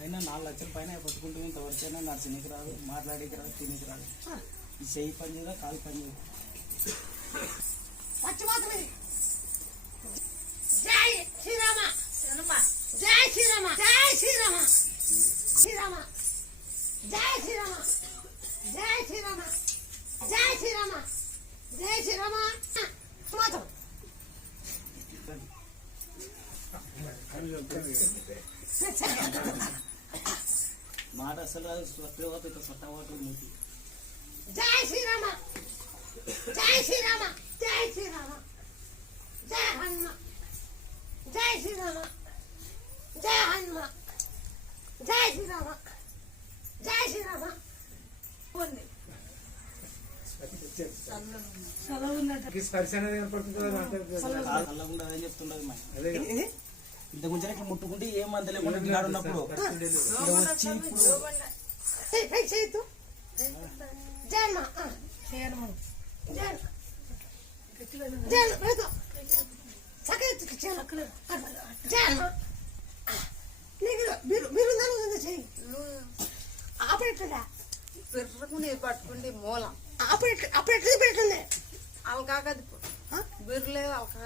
అయినా 4 లక్షల పైన పట్టుకుంటూ ఇంతవరకైనా నడిచినీకి రాదు, మాట్లాడేకి రాదు, తినేకి రాదు. ఈ చెయ్యి పని చేయదా, కాలు పని చేయదు. జై శ్రీరామ, జై శ్రీరామ, జై శ్రీరామ, శ్రీరామ, జై శ్రీరామ, జై శ్రీరామ, జై శ్రీరామ, జై శ్రీరామ. మాట అసలు సొట్టవాటు మూతి. జై శ్రీరామ, జై శ్రీరామ, జై శ్రీరామ, జై హనుమ, జై శ్రీరామ, జై హనుమ, జై శ్రీరామ, జై శ్రీరామ. చెప్తుండదు ఇంత కొంచెం ముట్టుకుంటే ఏం అంత లేకుండా ఉన్నప్పుడు వచ్చి పట్టుకుంటే మూలం అప్పుడు ఎట్లా పెడుతుంది అలకాకది బిర్లేదు అలకా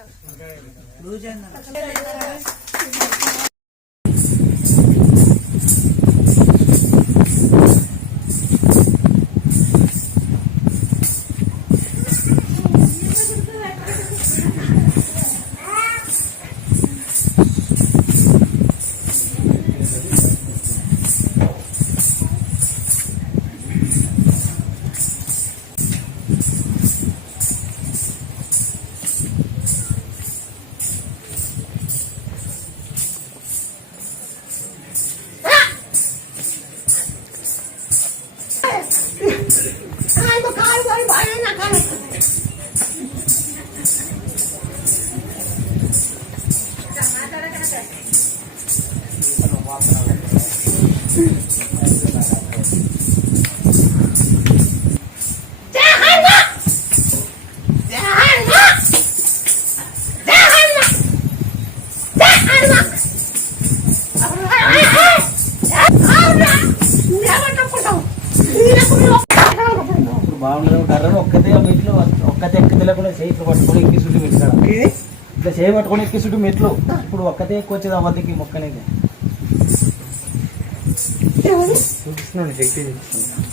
బాగుండదు. కర్రను ఒక్కతే మెట్లు ఒక్కతే ఎక్కతే లేకుండా చేతులు పట్టుకొని ఎక్కి చుట్టూ మెట్టాడు. ఇట్లా చేయి పట్టుకొని ఎక్కి చుట్టూ మెట్లు. ఇప్పుడు ఒక్కతే ఎక్కువ వచ్చేది అవద్దకి మొక్కనేది చూపిస్తున్నాను. శక్తి చూపిస్తున్నాను.